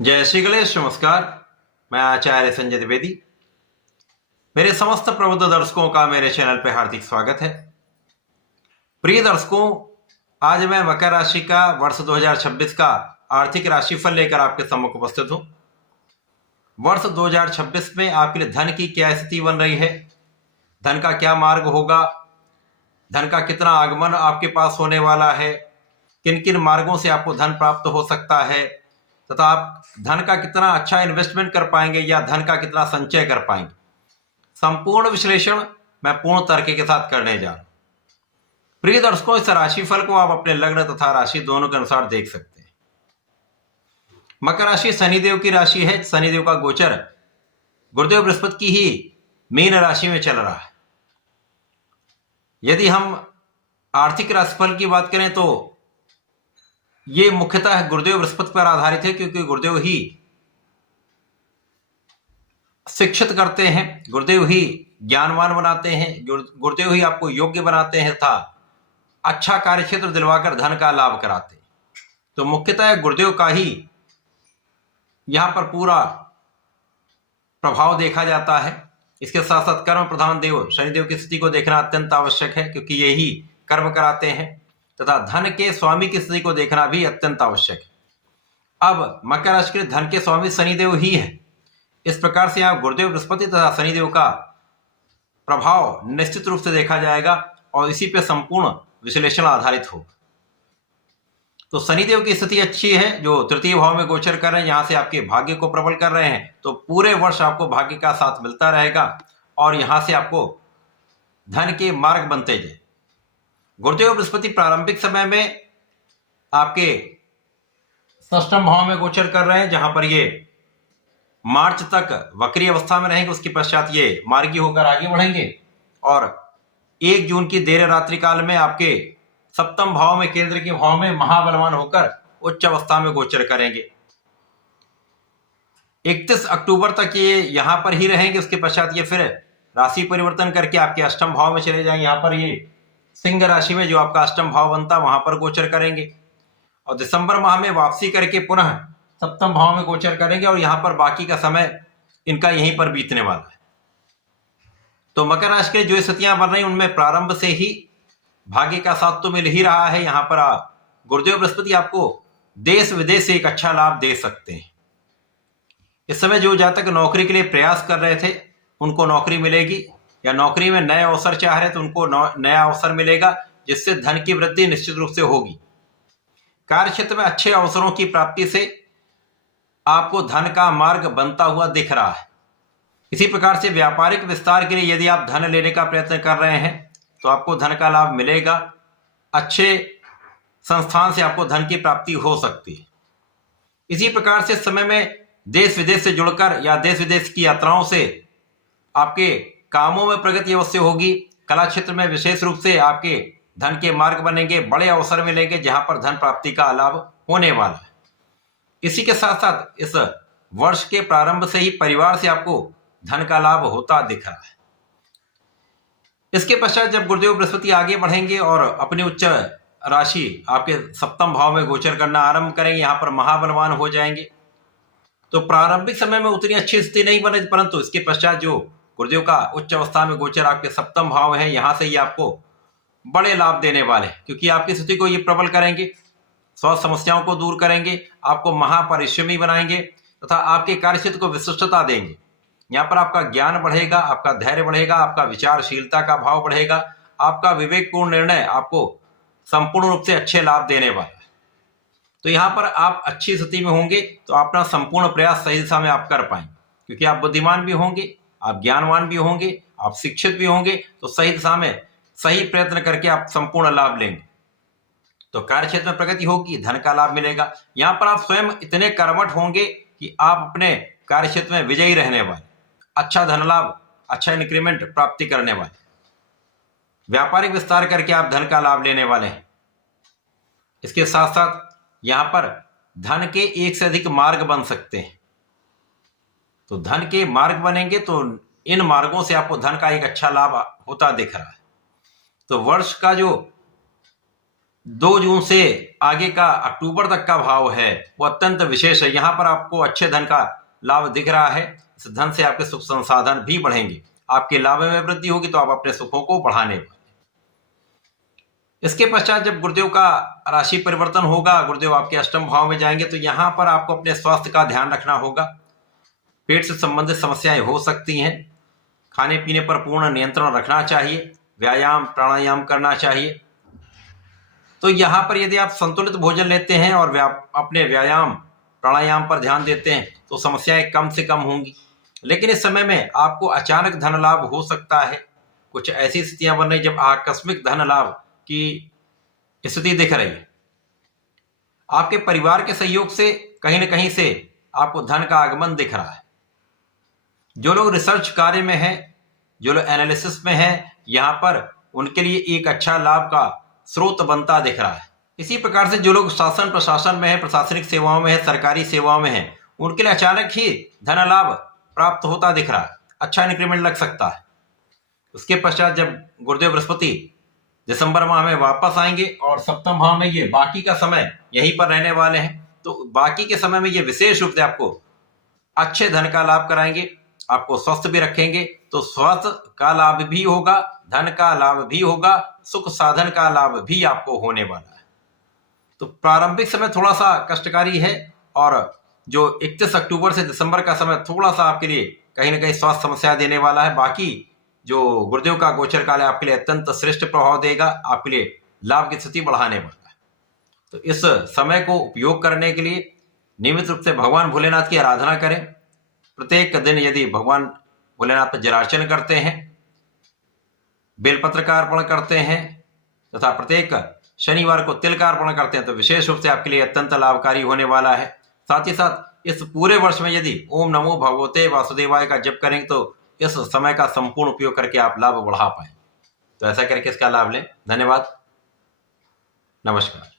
जय श्री गणेश। नमस्कार। मैं आचार्य संजय द्विवेदी। मेरे समस्त प्रबुद्ध दर्शकों का मेरे चैनल पर हार्दिक स्वागत है। प्रिय दर्शकों, आज मैं मकर राशि का वर्ष 2026 का आर्थिक राशिफल लेकर आपके सम्मुख उपस्थित हूं। वर्ष 2026 में आपके लिए धन की क्या स्थिति बन रही है, धन का क्या मार्ग होगा, धन का कितना आगमन आपके पास होने वाला है, किन किन मार्गों से आपको धन प्राप्त हो सकता है तथा आप धन का कितना अच्छा इन्वेस्टमेंट कर पाएंगे या धन का कितना संचय कर पाएंगे, संपूर्ण विश्लेषण मैं पूर्ण तर्क के साथ करने जा रहा हूं। प्रिय दर्शकों, इस राशिफल को आप अपने लग्न तथा राशि दोनों के अनुसार देख सकते हैं। मकर राशि शनिदेव की राशि है। शनिदेव का गोचर गुरुदेव बृहस्पति की ही मीन राशि में चल रहा है। यदि हम आर्थिक राशिफल की बात करें तो ये मुख्यतः गुरुदेव बृहस्पति पर आधारित है, क्योंकि गुरुदेव ही शिक्षित करते हैं, गुरुदेव ही ज्ञानवान बनाते हैं, गुरुदेव ही आपको योग्य बनाते हैं तथा अच्छा कार्यक्षेत्र दिलवाकर धन का लाभ कराते हैं। तो मुख्यतः गुरुदेव का ही यहां पर पूरा प्रभाव देखा जाता है। इसके साथ साथ कर्म प्रधान देव शनिदेव की स्थिति को देखना अत्यंत आवश्यक है, क्योंकि यही कर्म कराते हैं, तथा धन के स्वामी की स्थिति को देखना भी अत्यंत आवश्यक है। अब मकर राशि के धन के स्वामी शनिदेव ही है। इस प्रकार से यहाँ गुरुदेव बृहस्पति तथा शनिदेव का प्रभाव निश्चित रूप से देखा जाएगा और इसी पे संपूर्ण विश्लेषण आधारित होगा। तो शनिदेव की स्थिति अच्छी है, जो तृतीय भाव में गोचर कर रहे हैं, यहाँ से आपके भाग्य को प्रबल कर रहे हैं। तो पूरे वर्ष आपको भाग्य का साथ मिलता रहेगा और यहाँ से आपको धन के मार्ग बनते जाए। गुरुदेव बृहस्पति प्रारंभिक समय में आपके षष्ठम भाव में गोचर कर रहे हैं, जहां पर ये मार्च तक वक्री अवस्था में रहेंगे। उसके पश्चात ये मार्गी होकर आगे बढ़ेंगे और 1 जून की देर रात्रि काल में आपके सप्तम भाव में, केंद्र के भाव में महाबलवान होकर उच्च अवस्था में गोचर करेंगे। 31 अक्टूबर तक ये यहां पर ही रहेंगे। उसके पश्चात ये फिर राशि परिवर्तन करके आपके अष्टम भाव में चले जाएंगे। यहाँ पर ये सिंह राशि में, जो आपका अष्टम भाव बनता है, वहां पर गोचर करेंगे और दिसंबर माह में वापसी करके पुनः सप्तम भाव में गोचर करेंगे और यहां पर बाकी का समय इनका यहीं पर बीतने वाला है। तो मकर राशि के जो स्थितियां बन रही उनमें प्रारंभ से ही भाग्य का साथ तो मिल ही रहा है। यहां पर गुरुदेव बृहस्पति आपको देश विदेश से एक अच्छा लाभ दे सकते हैं। इस समय जो जातक नौकरी के लिए प्रयास कर रहे थे उनको नौकरी मिलेगी, या नौकरी में नए अवसर चाह रहे तो उनको नया अवसर मिलेगा, जिससे धन की वृद्धि निश्चित रूप से होगी। कार्य क्षेत्र में अच्छे अवसरों की प्राप्ति से आपको धन का मार्ग बनता हुआ दिख रहा है। इसी प्रकार से व्यापारिक विस्तार के लिए यदि आप धन लेने का प्रयत्न कर रहे हैं तो आपको धन का लाभ मिलेगा। अच्छे संस्थान से आपको धन की प्राप्ति हो सकती है। इसी प्रकार से समय में देश विदेश से जुड़कर या देश विदेश की यात्राओं से आपके कामों में प्रगति अवश्य होगी। कला क्षेत्र में विशेष रूप से आपके धन के मार्ग बनेंगे, बड़े अवसर मिलेंगे जहां पर धन प्राप्ति का लाभ होने वाला है। इसी के साथ साथ इस वर्ष के प्रारंभ से ही परिवार से आपको धन का लाभ होता दिख रहा है। इसके पश्चात जब गुरुदेव बृहस्पति आगे बढ़ेंगे और अपनी उच्च राशि आपके सप्तम भाव में गोचर करना आरंभ करेंगे, यहाँ पर महाबलवान हो जाएंगे। तो प्रारंभिक समय में उतनी अच्छी स्थिति नहीं बने, परंतु इसके पश्चात जो गुरुदेव का उच्च अवस्था में गोचर आपके सप्तम भाव है, यहां से ही आपको बड़े लाभ देने वाले हैं, क्योंकि आपकी स्थिति को ये प्रबल करेंगे, स्वास्थ्य समस्याओं को दूर करेंगे, आपको महापरिश्रमी बनाएंगे तथा आपके कार्यक्षेत्र को विशिष्टता देंगे। यहाँ पर आपका ज्ञान बढ़ेगा, आपका धैर्य बढ़ेगा, आपका विचारशीलता का भाव बढ़ेगा, आपका विवेकपूर्ण निर्णय आपको संपूर्ण रूप से अच्छे लाभ देने वाला है। तो यहाँ पर आप अच्छी स्थिति में होंगे तो अपना संपूर्ण प्रयास सही दिशा में आप कर पाएंगे, क्योंकि आप बुद्धिमान भी होंगे, आप ज्ञानवान भी होंगे, आप शिक्षित भी होंगे। तो सही दिशा में सही प्रयत्न करके आप संपूर्ण लाभ लेंगे। तो कार्य क्षेत्र में प्रगति होगी, धन का लाभ मिलेगा। यहाँ पर आप स्वयं इतने कर्मठ होंगे कि आप अपने कार्य क्षेत्र में विजयी रहने वाले, अच्छा धन लाभ, अच्छा इंक्रीमेंट प्राप्ति करने वाले, व्यापारिक विस्तार करके आप धन का लाभ लेने वाले हैं। इसके साथ साथ यहाँ पर धन के एक से अधिक मार्ग बन सकते हैं। तो धन के मार्ग बनेंगे तो इन मार्गों से आपको धन का एक अच्छा लाभ होता दिख रहा है। तो वर्ष का जो 2 जून से आगे का अक्टूबर तक का भाव है वो अत्यंत विशेष है। यहाँ पर आपको अच्छे धन का लाभ दिख रहा है। इस धन से आपके सुख संसाधन भी बढ़ेंगे, आपके लाभ में वृद्धि होगी तो आप अपने सुखों को बढ़ाने वाले। इसके पश्चात जब गुरुदेव का राशि परिवर्तन होगा, गुरुदेव आपके अष्टम भाव में जाएंगे, तो यहाँ पर आपको अपने स्वास्थ्य का ध्यान रखना होगा। पेट से संबंधित समस्याएं हो सकती हैं। खाने पीने पर पूर्ण नियंत्रण रखना चाहिए। व्यायाम प्राणायाम करना चाहिए। तो यहाँ पर यदि आप संतुलित भोजन लेते हैं और अपने व्यायाम प्राणायाम पर ध्यान देते हैं तो समस्याएं कम से कम होंगी। लेकिन इस समय में आपको अचानक धन लाभ हो सकता है। कुछ ऐसी स्थितियां बन रही जब आकस्मिक धन लाभ की स्थिति दिख रही है। आपके परिवार के सहयोग से कहीं न कहीं से आपको धन का आगमन दिख रहा है। जो लोग रिसर्च कार्य में हैं, जो लोग एनालिसिस में हैं, यहाँ पर उनके लिए एक अच्छा लाभ का स्रोत बनता दिख रहा है। इसी प्रकार से जो लोग शासन प्रशासन में है, प्रशासनिक सेवाओं में है, सरकारी सेवाओं में है, उनके लिए अचानक ही धन लाभ प्राप्त होता दिख रहा है। अच्छा इंक्रीमेंट लग सकता है। उसके पश्चात जब गुरुदेव बृहस्पति दिसंबर माह में वापस आएंगे और सप्तम भाव में ये बाकी का समय यहीं पर रहने वाले हैं, तो बाकी के समय में ये विशेष रूप से आपको अच्छे धन का लाभ कराएंगे, आपको स्वस्थ भी रखेंगे। तो स्वास्थ्य का लाभ भी होगा, धन का लाभ भी होगा, सुख साधन का लाभ भी आपको होने वाला है। तो प्रारंभिक समय थोड़ा सा कष्टकारी है और जो 31 अक्टूबर से दिसंबर का समय थोड़ा सा आपके लिए कहीं ना कहीं स्वास्थ्य समस्या देने वाला है। बाकी जो गुरुदेव का गोचर काल है आपके लिए अत्यंत श्रेष्ठ प्रभाव देगा, आपके लिए लाभ की स्थिति बढ़ाने वाला है। तो इस समय को उपयोग करने के लिए नियमित रूप से भगवान भोलेनाथ की आराधना करें। प्रत्येक दिन यदि भगवान भोलेनाथ पर जलार्चन करते हैं, बेलपत्र का अर्पण करते हैं तथा प्रत्येक शनिवार को तिल का अर्पण करते हैं तो विशेष रूप से आपके लिए अत्यंत लाभकारी होने वाला है। साथ ही साथ इस पूरे वर्ष में यदि ओम नमो भगवते वासुदेवाय का जप करेंगे तो इस समय का संपूर्ण उपयोग करके आप लाभ बढ़ा पाए। तो ऐसा करके इसका लाभ लें। धन्यवाद, नमस्कार।